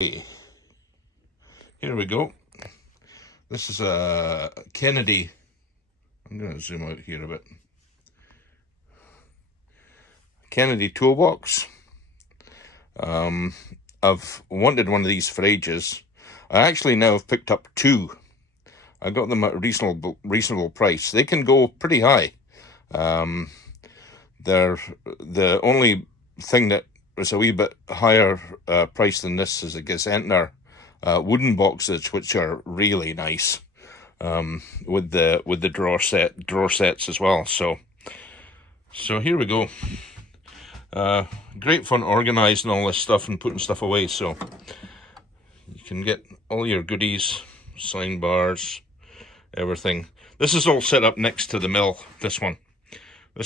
Here we go. This is a Kennedy. I'm going to zoom out here a bit. Kennedy toolbox. I've wanted one of these for ages. I actually now have picked up two. I got them at a reasonable price. They can go pretty high. They're the only thing that is a wee bit higher price than this is it gets enter wooden boxes, which are really nice, with the drawer sets as well. So here we go. Great fun organising all this stuff and putting stuff away. So you can get all your goodies, sign bars, everything. This is all set up next to the mill. This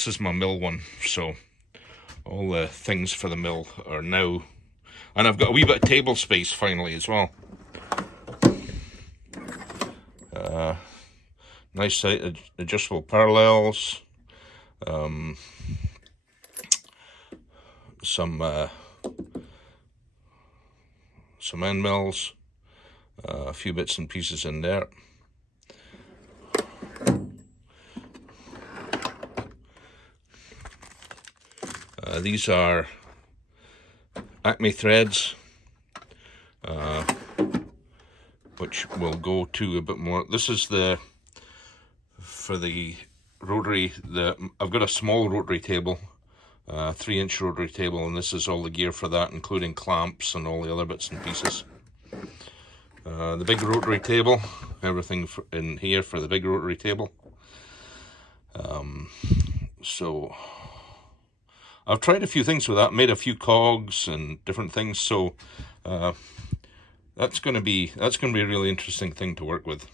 is my mill one. So all the things for the mill are now, and I've got a wee bit of table space finally as well. Nice sight adjustable parallels, some end mills, a few bits and pieces in there. These are Acme threads, which we'll go to a bit more. This is for the rotary. I've got a small rotary table, 3-inch rotary table, and this is all the gear for that, including clamps and all the other bits and pieces. The big rotary table, everything in here for the big rotary table. So I've tried a few things with that, made a few cogs and different things. So that's going to be a really interesting thing to work with.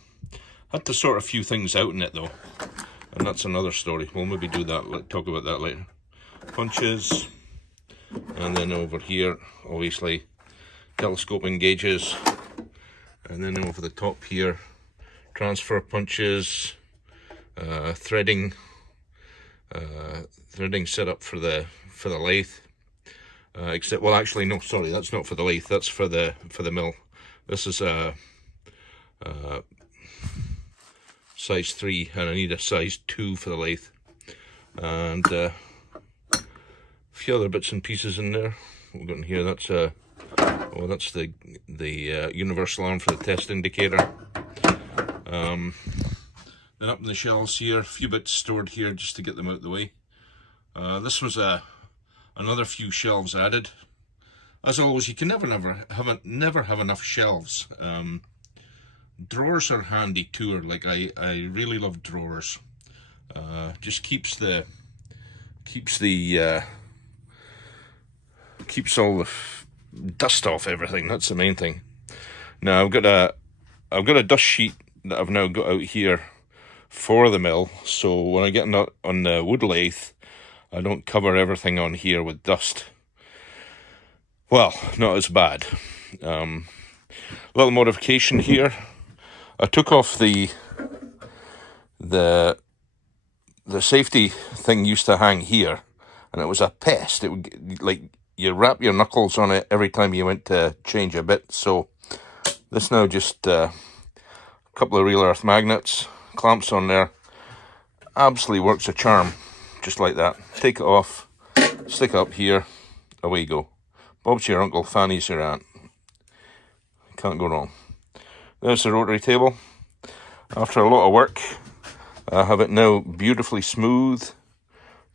Had to sort a few things out in it though, and that's another story. We'll maybe do that. Talk about that later. Punches, and then over here, obviously, telescoping gauges, and then over the top here, transfer punches, threading set up for the lathe. Except, well, actually, no, sorry, that's not for the lathe. That's for the mill. This is a size 3, and I need a size 2 for the lathe. And a few other bits and pieces in there. We've got in here. That's that's the universal arm for the test indicator. Then up in the shelves here, a few bits stored here just to get them out of the way. This was another few shelves added. As always, you can never have enough shelves. Drawers are handy too. Like I really love drawers. Just keeps all the dust off everything. That's the main thing. Now I've got a dust sheet that I've now got out here for the mill, so when I get on the wood lathe, I don't cover everything on here with dust. Well, not as bad. Little modification here. I took off the safety thing used to hang here, and it was a pest. It would, like, you wrap your knuckles on it every time you went to change a bit. So this now just a couple of real earth magnets, clamps on there. Absolutely works a charm, just like that. Take it off, stick it up here, away you go. Bob's your uncle, Fanny's your aunt. Can't go wrong. There's the rotary table. After a lot of work, I have it now beautifully smooth.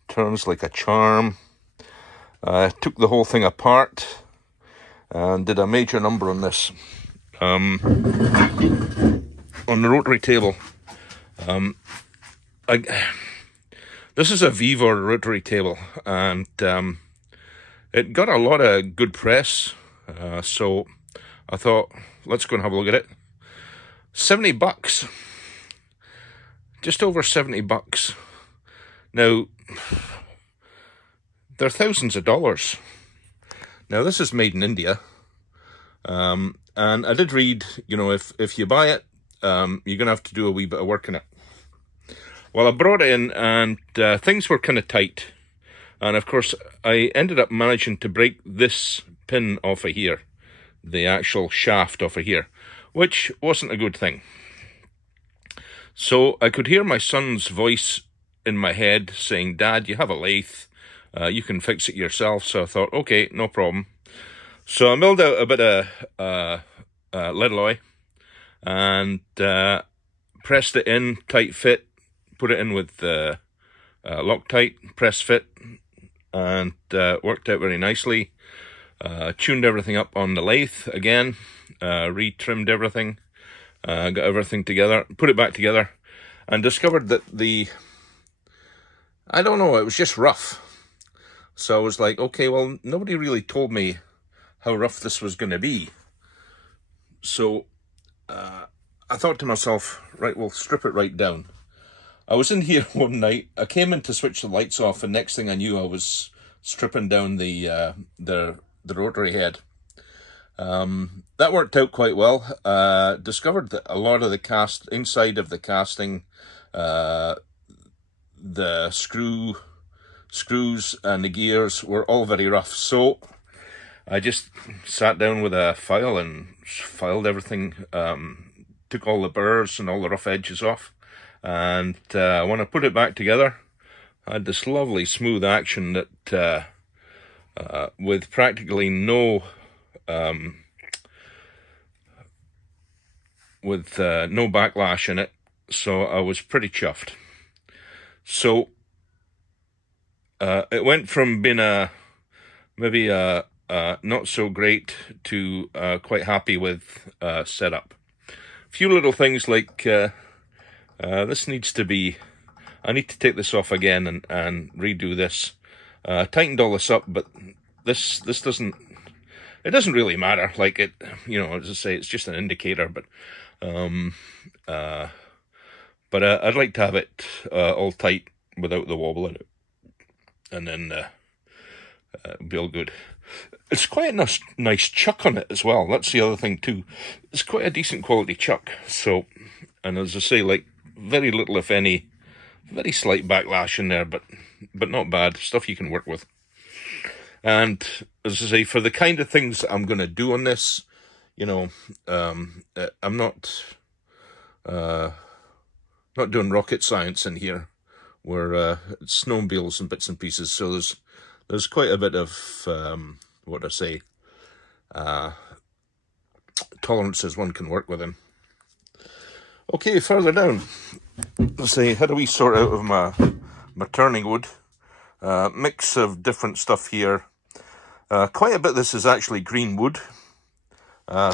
Turns like a charm. I took the whole thing apart and did a major number on this. On the rotary table. This is a Vivo rotary table, and it got a lot of good press. So I thought, let's go and have a look at it. $70, just over $70. Now, they're thousands of dollars. Now, this is made in India, and I did read, you know, if you buy it, you're gonna have to do a wee bit of work in it. Well, I brought it in, and things were kind of tight, and of course, I ended up managing to break this pin off of here. the actual shaft off of here, which wasn't a good thing. So I could hear my son's voice in my head saying, "Dad, you have a lathe, you can fix it yourself." So I thought, okay, no problem. So I milled out a bit of lead alloy and pressed it in, tight fit, put it in with Loctite, press fit, and worked out very nicely. Tuned everything up on the lathe again, re-trimmed everything, got everything together, put it back together, and discovered that I don't know, it was just rough. So I was like, okay, well, nobody really told me how rough this was going to be. So I thought to myself, right, we'll strip it right down. I was in here one night, I came in to switch the lights off, and next thing I knew, I was stripping down the rotary head. That worked out quite well. Discovered that a lot of the inside of the casting, the screws and the gears were all very rough. So I just sat down with a file and filed everything, took all the burrs and all the rough edges off. And when I put it back together, I had this lovely smooth action that with practically no no backlash in it, so I was pretty chuffed. So it went from being maybe not so great to quite happy with setup. A few little things like this needs to be, I need to take this off again and redo this. Tightened all this up, but this doesn't, it doesn't really matter. Like it, you know, as I say, it's just an indicator, but I'd like to have it all tight without the wobble in it, and then be all good. It's quite a nice chuck on it as well. That's the other thing too. It's quite a decent quality chuck. So, and as I say, like very little, if any, very slight backlash in there, but not bad. Stuff you can work with. And as I say, for the kind of things that I'm going to do on this, you know, I'm not doing rocket science in here. We're snowmobiles and bits and pieces. So there's quite a bit of what I say, tolerances one can work within. Okay, further down, let's say, how do we sort out of my turning wood? Mix of different stuff here. Quite a bit of this is actually green wood.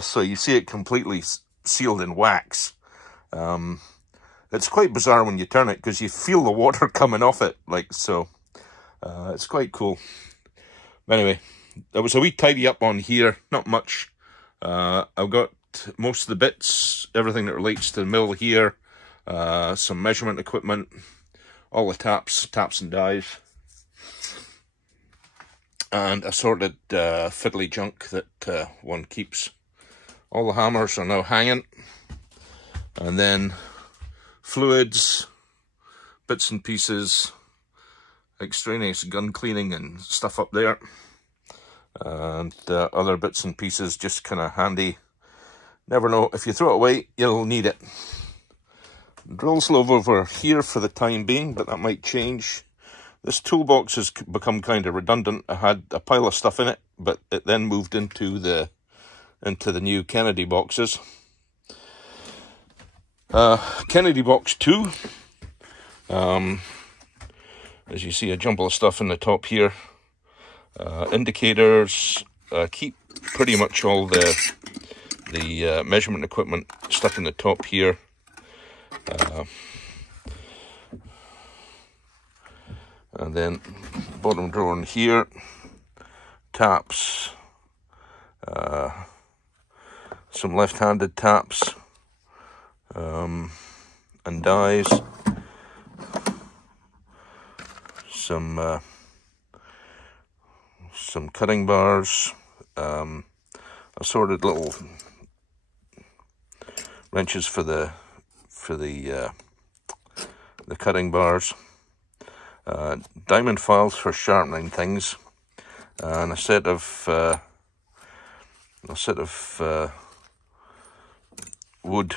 So you see it completely sealed in wax. It's quite bizarre when you turn it because you feel the water coming off it, like so. It's quite cool. Anyway, there was a wee tidy up on here, not much. I've got most of the bits, everything that relates to the mill here, some measurement equipment, all the taps and dies, and assorted fiddly junk that one keeps. All the hammers are now hanging, and then fluids, bits and pieces, extraneous gun cleaning and stuff up there, and other bits and pieces just kind of handy. Never know, if you throw it away, you'll need it. Drill's over here for the time being, but that might change. This toolbox has become kind of redundant. I had a pile of stuff in it, but it then moved into the new Kennedy boxes. Kennedy box 2. As you see, a jumble of stuff in the top here. Indicators. Keep pretty much all the measurement equipment stuck in the top here. And then bottom drawer in here. Taps. Some left-handed taps. And dies. Some cutting bars, assorted little wrenches for the cutting bars, diamond files for sharpening things, and a set of a set of wood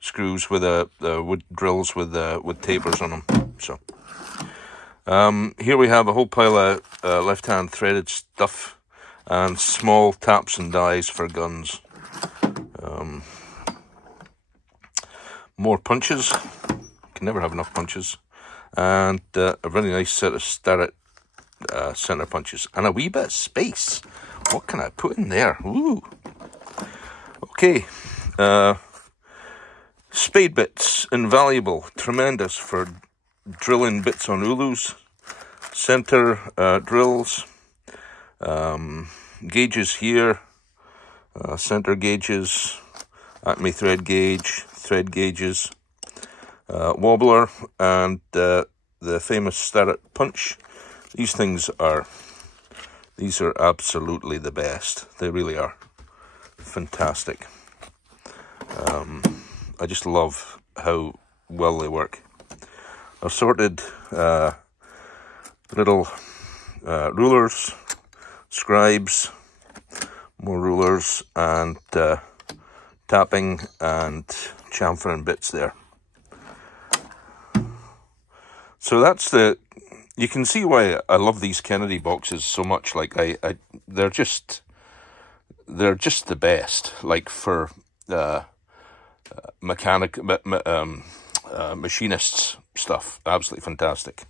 screws with wood drills with tapers on them. So here we have a whole pile of left-hand threaded stuff and small taps and dies for guns. More punches. Can never have enough punches. And a really nice set of Starrett center punches. And a wee bit of space. What can I put in there? Ooh. Okay. Spade bits. Invaluable. Tremendous for drilling bits on ulus. Center drills. Gauges here. Center gauges. Acme thread gauges. Wobbler, and the famous Starrett punch. These are absolutely the best. They really are fantastic. I just love how well they work. Assorted little rulers, scribes, more rulers, and tapping and chamfering bits there. So that's you can see why I love these Kennedy boxes so much. Like they're just the best. Like for machinists stuff, absolutely fantastic.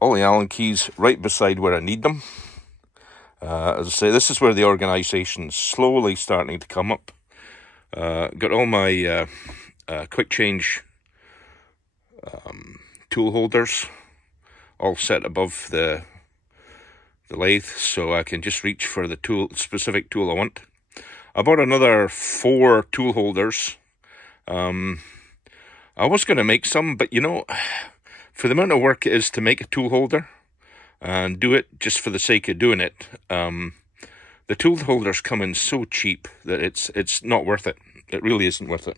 All the Allen keys right beside where I need them. As I say, this is where the organisation's slowly starting to come up. Got all my quick change tool holders all set above the lathe, so I can just reach for the specific tool I want. I bought another 4 tool holders. I was going to make some, but you know, for the amount of work it is to make a tool holder and do it just for the sake of doing it, the tool holders come in so cheap that it's not worth it. It really isn't worth it.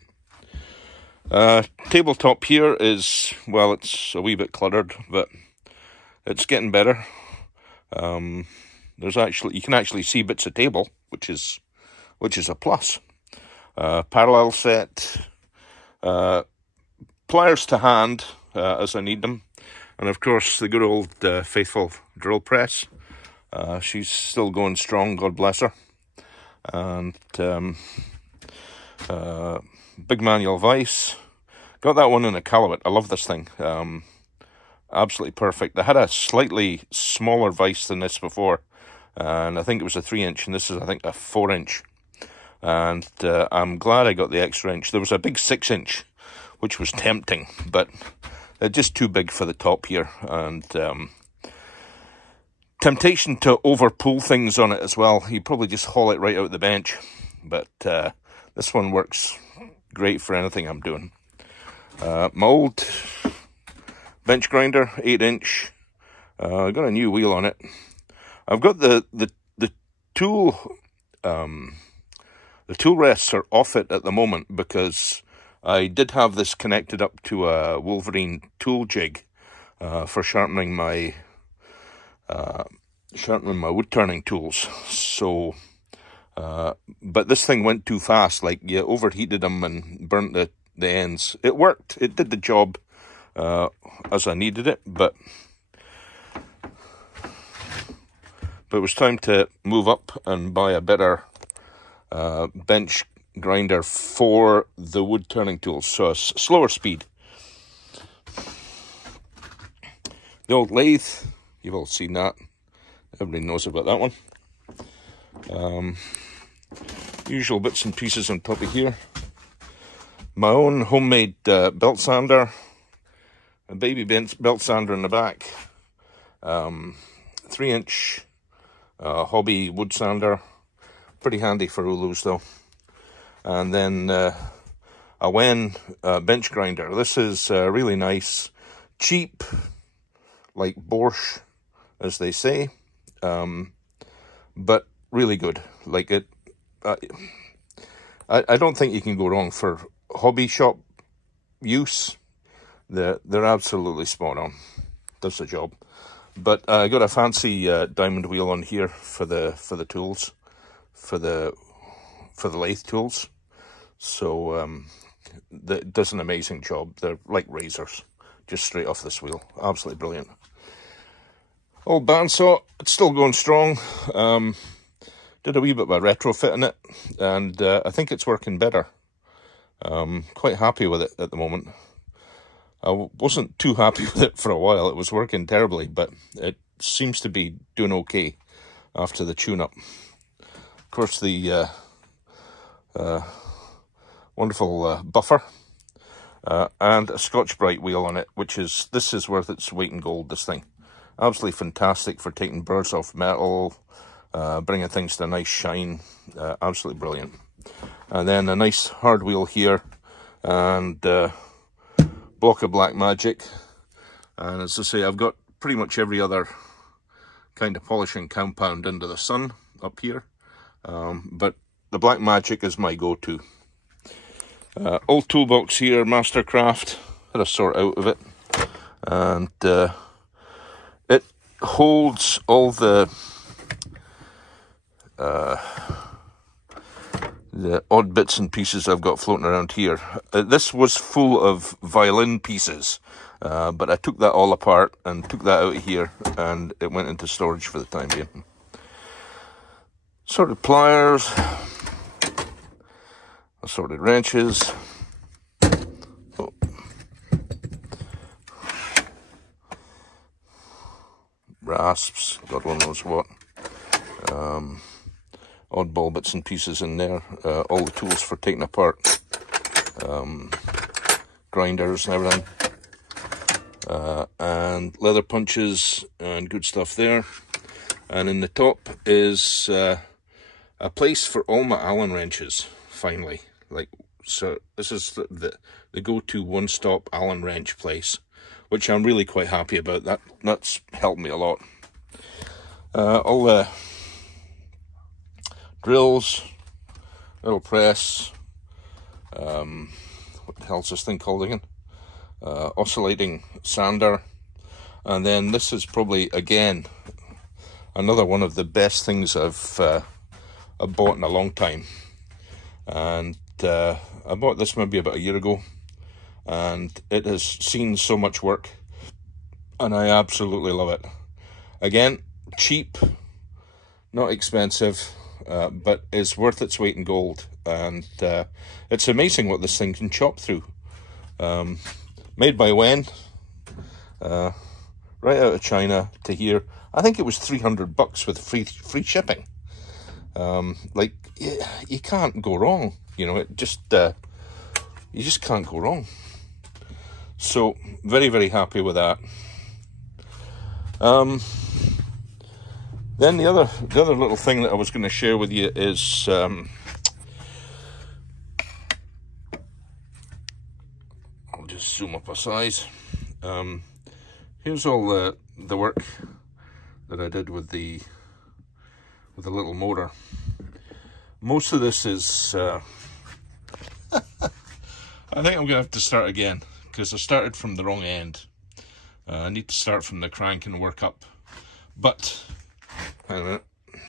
Tabletop here is, well, it's a wee bit cluttered, but it's getting better. You can actually see bits of table, which is a plus. Parallel set, pliers to hand as I need them, and of course the good old faithful drill press. She's still going strong, God bless her. And big manual vise. Got that one in a Calumet. I love this thing. Absolutely perfect. I had a slightly smaller vise than this before, and I think it was a 3-inch, and this is, I think, a 4-inch. And I'm glad I got the extra inch. There was a big 6-inch, which was tempting, but just too big for the top here, and temptation to over pull things on it as well. You probably just haul it right out the bench, but this one works great for anything I'm doing. My old bench grinder, 8-inch. I got a new wheel on it. I've got the tool. The tool rests are off it at the moment because I did have this connected up to a Wolverine tool jig for sharpening my wood turning tools. So, but this thing went too fast. Like, you overheated them and burnt the ends. It worked. It did the job as I needed it, but it was time to move up and buy a better bench grinder for the wood turning tools, so a slower speed. The old lathe, you've all seen that. Everybody knows about that one. Usual bits and pieces on top of here. My own homemade belt sander, a baby belt sander in the back, 3-inch hobby wood sander, pretty handy for ulus though. And then a Wen bench grinder. This is really nice, cheap, like Borscht, as they say, but really good. Like it, I don't think you can go wrong for hobby shop use. They're absolutely spot on. Does the job. But I got a fancy diamond wheel on here for the tools. for the lathe tools. So that does an amazing job. They're like razors, just straight off this wheel. Absolutely brilliant. Old bandsaw, it's still going strong. Did a wee bit of a retrofit in it, and I think it's working better. Quite happy with it at the moment. I wasn't too happy with it for a while. It was working terribly, but it seems to be doing okay after the tune-up. Of course, the wonderful buffer and a Scotch-Brite wheel on it, this is worth its weight in gold, this thing. Absolutely fantastic for taking burrs off metal, bringing things to a nice shine. Absolutely brilliant. And then a nice hard wheel here, and block of black magic. And as I say, I've got pretty much every other kind of polishing compound under the sun up here, but the black magic is my go-to. Old toolbox here, Mastercraft. Had a sort out of it, and it holds all the odd bits and pieces I've got floating around here. This was full of violin pieces, but I took that all apart and took that out of here, and it went into storage for the time being. Assorted pliers, assorted wrenches, rasps, God one knows what. Oddball bits and pieces in there, all the tools for taking apart, grinders and everything, and leather punches and good stuff there. And in the top is a place for all my Allen wrenches, finally. So this is the go-to one-stop Allen wrench place, which I'm really quite happy about. That's helped me a lot. All the drills, little press, what the hell's this thing called again? Oscillating sander. And then this is probably, again, another one of the best things I've bought in a long time. And I bought this maybe about a year ago, and it has seen so much work, and I absolutely love it. Again, cheap, not expensive, but is worth its weight in gold. And it's amazing what this thing can chop through. Made by Wen, right out of China to here. I think it was $300 with free shipping. Like, you can't go wrong. You know, it just you just can't go wrong. So very, very happy with that. Then the other little thing that I was going to share with you is I'll just zoom up a size. Here's all the work that I did with the little motor. Most of this is I think I'm gonna have to start again, because I started from the wrong end. I need to start from the crank and work up. But hang on a minute.